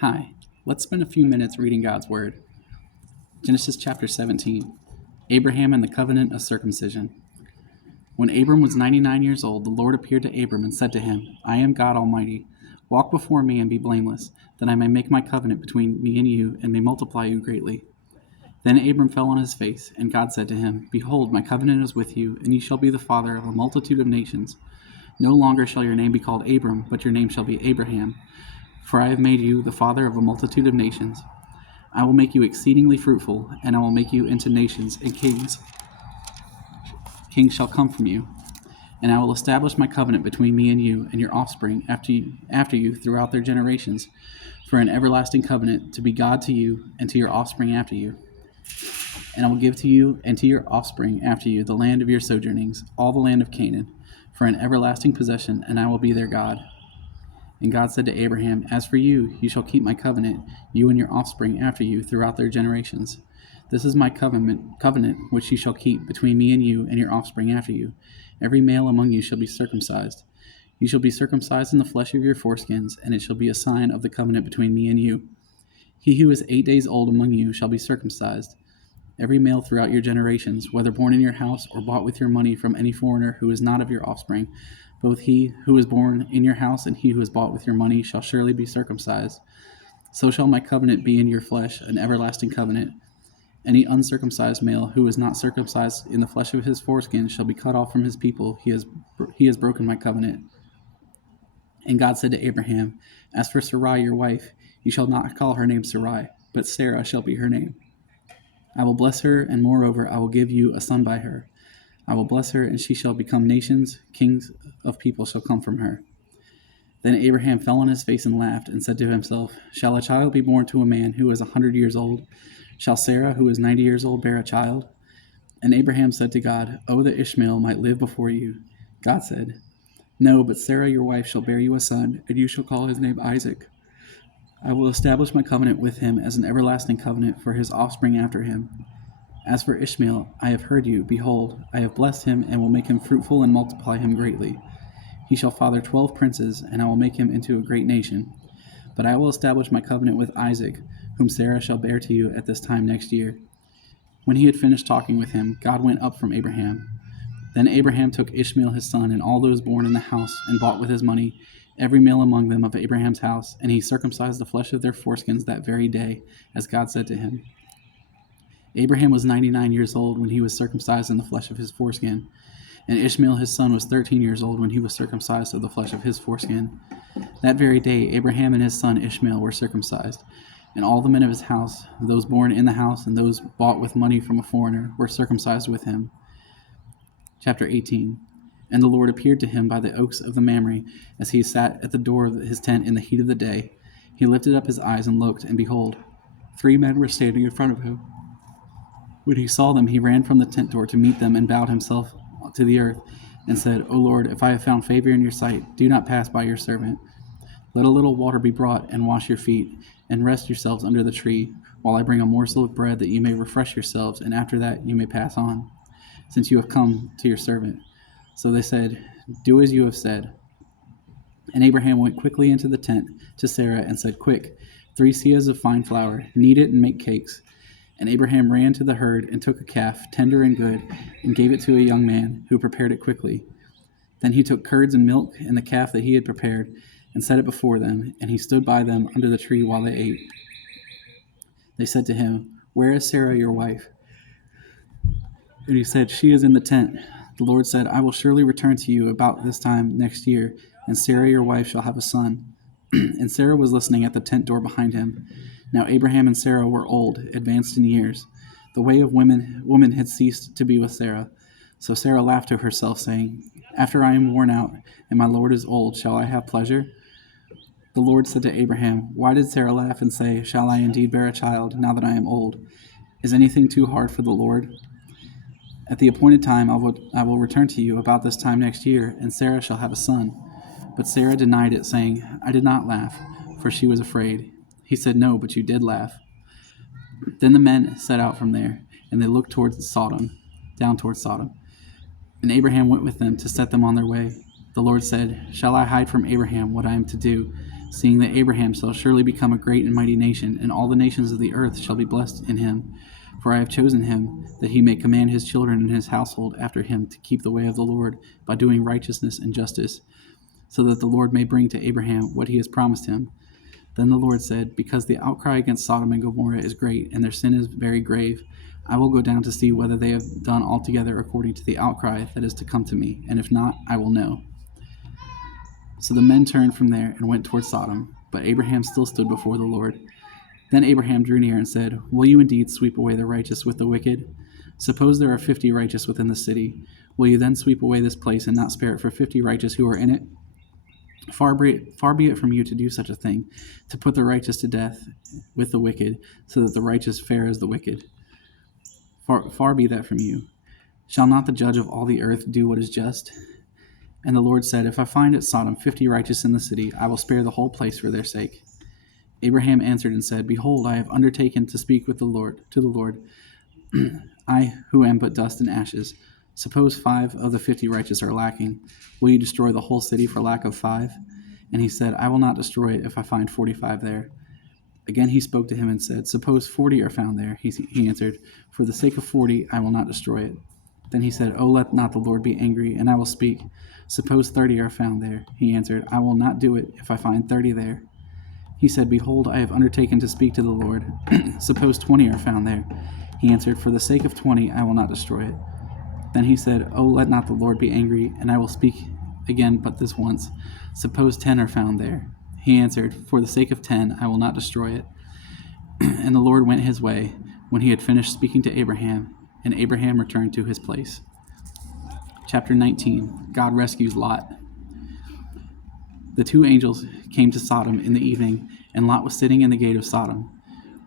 Hi, let's spend a few minutes reading God's Word. Genesis chapter 17, Abraham and the covenant of circumcision. When Abram was 99 years old, the Lord appeared to Abram and said to him, I am God Almighty. Walk before me and be blameless, that I may make my covenant between me and you and may multiply you greatly. Then Abram fell on his face, and God said to him, Behold, my covenant is with you, and you shall be the father of a multitude of nations. No longer shall your name be called Abram, but your name shall be Abraham, for I have made you the father of a multitude of nations. I will make you exceedingly fruitful, and I will make you into nations, and kings shall come from you. And I will establish my covenant between me and you and your offspring after you throughout their generations, for an everlasting covenant to be God to you and to your offspring after you. And I will give to you and to your offspring after you the land of your sojournings, all the land of Canaan, for an everlasting possession, and I will be their God. And God said to Abraham, As for you, you shall keep my covenant, you and your offspring after you throughout their generations. This is my covenant which you shall keep between me and you and your offspring after you. Every male among you shall be circumcised. You shall be circumcised in the flesh of your foreskins, and it shall be a sign of the covenant between me and you. He who is 8 days old among you shall be circumcised. Every male throughout your generations, whether born in your house or bought with your money from any foreigner who is not of your offspring, both he who is born in your house and he who is bought with your money shall surely be circumcised. So shall my covenant be in your flesh, an everlasting covenant. Any uncircumcised male who is not circumcised in the flesh of his foreskin shall be cut off from his people. He has broken my covenant. And God said to Abraham, As for Sarai your wife, you shall not call her name Sarai, but Sarah shall be her name. I will bless her, and moreover I will give you a son by her. I will bless her, and she shall become nations, kings of people shall come from her. Then Abraham fell on his face and laughed, and said to himself, Shall a child be born to a man who is 100 years old? Shall Sarah, who is 90 years old, bear a child? And Abraham said to God, Oh, that Ishmael might live before you. God said, No, but Sarah your wife shall bear you a son, and you shall call his name Isaac. I will establish my covenant with him as an everlasting covenant for his offspring after him. As for Ishmael, I have heard you. Behold, I have blessed him, and will make him fruitful and multiply him greatly. He shall father 12 princes, and I will make him into a great nation. But I will establish my covenant with Isaac, whom Sarah shall bear to you at this time next year. When he had finished talking with him, God went up from Abraham. Then Abraham took Ishmael his son, and all those born in the house, and bought with his money every male among them of Abraham's house, and he circumcised the flesh of their foreskins that very day, as God said to him. Abraham was 99 years old when he was circumcised in the flesh of his foreskin, and Ishmael his son was 13 years old when he was circumcised of the flesh of his foreskin. That very day Abraham and his son Ishmael were circumcised, and all the men of his house, those born in the house and those bought with money from a foreigner, were circumcised with him. Chapter 18. And the Lord appeared to him by the oaks of the Mamre, as he sat at the door of his tent in the heat of the day. He lifted up his eyes and looked, and behold, 3 men were standing in front of him. When he saw them, he ran from the tent door to meet them and bowed himself to the earth and said, O Lord, if I have found favor in your sight, do not pass by your servant. Let a little water be brought, and wash your feet, and rest yourselves under the tree, while I bring a morsel of bread that you may refresh yourselves, and after that you may pass on, since you have come to your servant. So they said, Do as you have said. And Abraham went quickly into the tent to Sarah and said, Quick, 3 seahs of fine flour, knead it and make cakes. And Abraham ran to the herd and took a calf, tender and good, and gave it to a young man, who prepared it quickly. Then he took curds and milk and the calf that he had prepared, and set it before them, and he stood by them under the tree while they ate. They said to him, Where is Sarah your wife? And he said, She is in the tent. The Lord said, I will surely return to you about this time next year, and Sarah your wife shall have a son. And Sarah was listening at the tent door behind him. Now Abraham and Sarah were old, advanced in years. The way of woman had ceased to be with Sarah. So Sarah laughed to herself, saying, After I am worn out, and my Lord is old, shall I have pleasure? The Lord said to Abraham, Why did Sarah laugh and say, Shall I indeed bear a child, now that I am old? Is anything too hard for the Lord? At the appointed time I will return to you about this time next year, and Sarah shall have a son. But Sarah denied it, saying, I did not laugh, for she was afraid. He said, No, but you did laugh. Then the men set out from there, and they looked down towards Sodom. And Abraham went with them to set them on their way. The Lord said, Shall I hide from Abraham what I am to do? seeing that Abraham shall surely become a great and mighty nation, and all the nations of the earth shall be blessed in him. For I have chosen him, that he may command his children and his household after him to keep the way of the Lord by doing righteousness and justice, so that the Lord may bring to Abraham what he has promised him. Then the Lord said, because the outcry against Sodom and Gomorrah is great, and their sin is very grave, I will go down to see whether they have done altogether according to the outcry that is to come to me, and if not, I will know. So the men turned from there and went toward Sodom, but Abraham still stood before the Lord. Then Abraham drew near and said, will you indeed sweep away the righteous with the wicked? Suppose there are 50 righteous within the city. Will you then sweep away this place and not spare it for 50 righteous who are in it? Far be it from you to do such a thing, to put the righteous to death with the wicked, so that the righteous fare as the wicked. Far be that from you. Shall not the judge of all the earth do what is just? And the Lord said, if I find at Sodom 50 righteous in the city, I will spare the whole place for their sake. Abraham answered and said, behold, I have undertaken to speak with the Lord, I who am but dust and ashes. Suppose 5 of the 50 righteous are lacking. Will you destroy the whole city for lack of 5? And he said, I will not destroy it if I find 45 there. Again he spoke to him and said, suppose 40 are found there. He answered, for the sake of 40 I will not destroy it. Then he said, oh, let not the Lord be angry, and I will speak. Suppose 30 are found there. He answered, I will not do it if I find 30 there. He said, behold, I have undertaken to speak to the Lord. Suppose 20 are found there. He answered, for the sake of 20 I will not destroy it. Then he said, oh, let not the Lord be angry, and I will speak again but this once. Suppose 10 are found there. He answered, for the sake of 10 I will not destroy it. And the Lord went his way when he had finished speaking to Abraham, and Abraham returned to his place. Chapter 19. God rescues Lot. The 2 angels came to Sodom in the evening, and Lot was sitting in the gate of Sodom.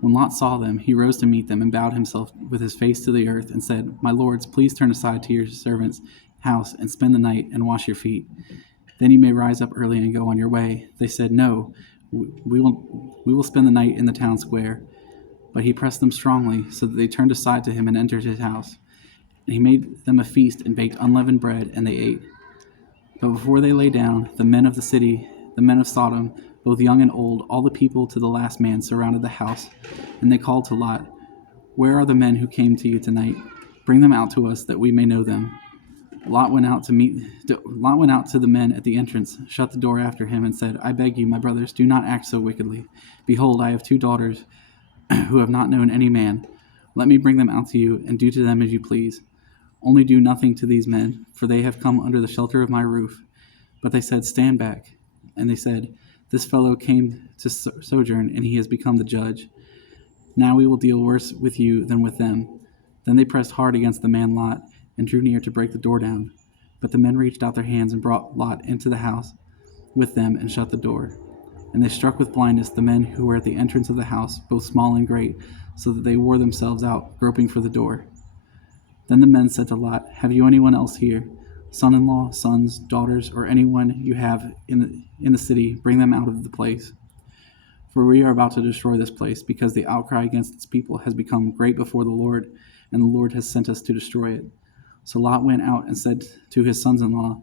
When Lot saw them, he rose to meet them and bowed himself with his face to the earth and said, my lords, please turn aside to your servant's house and spend the night and wash your feet. Then you may rise up early and go on your way. They said, no, we will spend the night in the town square. But he pressed them strongly, so that they turned aside to him and entered his house. And he made them a feast and baked unleavened bread, and they ate. But before they lay down, the men of the city, the men of Sodom, both young and old, all the people to the last man surrounded the house, and they called to Lot, where are the men who came to you tonight? Bring them out to us, that we may know them. Lot went out to the men at the entrance, shut the door after him, and said, I beg you, my brothers, do not act so wickedly. Behold, I have 2 daughters who have not known any man. Let me bring them out to you, and do to them as you please. Only do nothing to these men, for they have come under the shelter of my roof. But they said, stand back. And they said, this fellow came to sojourn, and he has become the judge. Now we will deal worse with you than with them. Then they pressed hard against the man Lot, and drew near to break the door down. But the men reached out their hands and brought Lot into the house with them, and shut the door. And they struck with blindness the men who were at the entrance of the house, both small and great, so that they wore themselves out, groping for the door. Then the men said to Lot, have you anyone else here, son-in-law, sons, daughters, or anyone you have in the city? Bring them out of the place. For we are about to destroy this place, because the outcry against its people has become great before the Lord, and the Lord has sent us to destroy it. So Lot went out and said to his sons-in-law,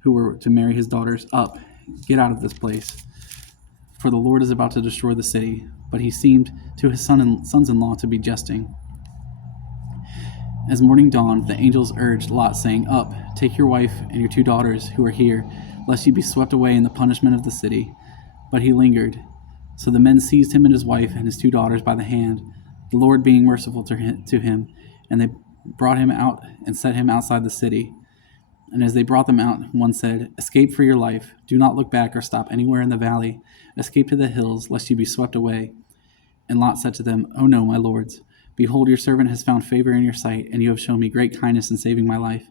who were to marry his daughters, up, get out of this place, for the Lord is about to destroy the city. But he seemed to his sons-in-law to be jesting. As morning dawned, the angels urged Lot, saying, up, take your wife and your 2 daughters who are here, lest you be swept away in the punishment of the city. But he lingered. So the men seized him and his wife and his 2 daughters by the hand, the Lord being merciful to him, and they brought him out and set him outside the city. And as they brought them out, one said, escape for your life. Do not look back or stop anywhere in the valley. Escape to the hills, lest you be swept away. And Lot said to them, oh no, my lords. Behold, your servant has found favor in your sight, and you have shown me great kindness in saving my life.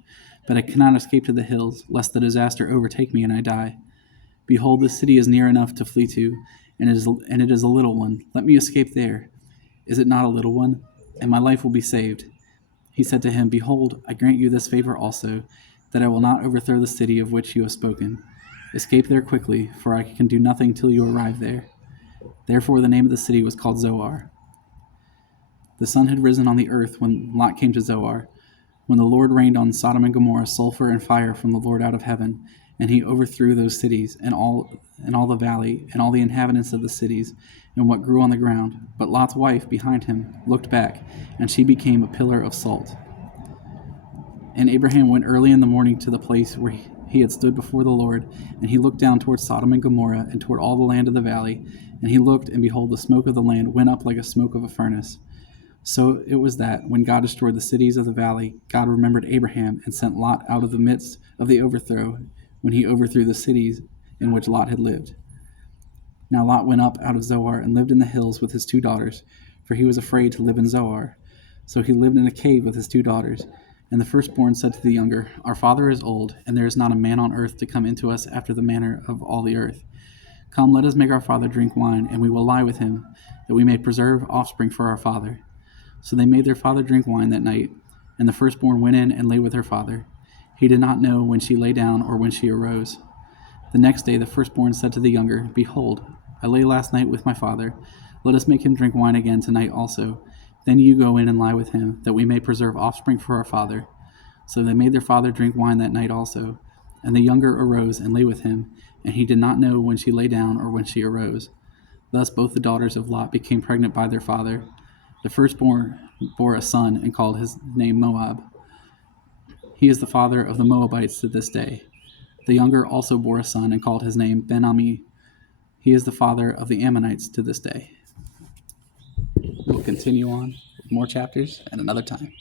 But I cannot escape to the hills, lest the disaster overtake me and I die. Behold, this city is near enough to flee to, and it is a little one. Let me escape there. Is it not a little one? And my life will be saved. He said to him, behold, I grant you this favor also, that I will not overthrow the city of which you have spoken. Escape there quickly, for I can do nothing till you arrive there. Therefore the name of the city was called Zoar. The sun had risen on the earth when Lot came to Zoar, when the Lord rained on Sodom and Gomorrah sulfur and fire from the Lord out of heaven, and he overthrew those cities and all and all the valley, and all the inhabitants of the cities, and what grew on the ground. But Lot's wife behind him looked back, and she became a pillar of salt. And Abraham went early in the morning to the place where he had stood before the Lord, and he looked down toward Sodom and Gomorrah, and toward all the land of the valley. And he looked, and behold, the smoke of the land went up like a smoke of a furnace. So it was that, when God destroyed the cities of the valley, God remembered Abraham, and sent Lot out of the midst of the overthrow, when he overthrew the cities in which Lot had lived. Now Lot went up out of Zoar, and lived in the hills with his 2 daughters, for he was afraid to live in Zoar. So he lived in a cave with his 2 daughters. And the firstborn said to the younger, Our father is old, and there is not a man on earth to come into us after the manner of all the earth. Come, let us make our father drink wine, and we will lie with him, that we may preserve offspring for our father. So they made their father drink wine that night, and the firstborn went in and lay with her father. He did not know when she lay down or when she arose. The next day the firstborn said to the younger, Behold, I lay last night with my father. Let us make him drink wine again tonight also. Then you go in and lie with him, that we may preserve offspring for our father. So they made their father drink wine that night also. And the younger arose and lay with him, and he did not know when she lay down or when she arose. Thus both the daughters of Lot became pregnant by their father. The firstborn bore a son and called his name Moab. He is the father of the Moabites to this day. The younger also bore a son and called his name Ben-Ami. He is the father of the Ammonites to this day. We'll continue on with more chapters at another time.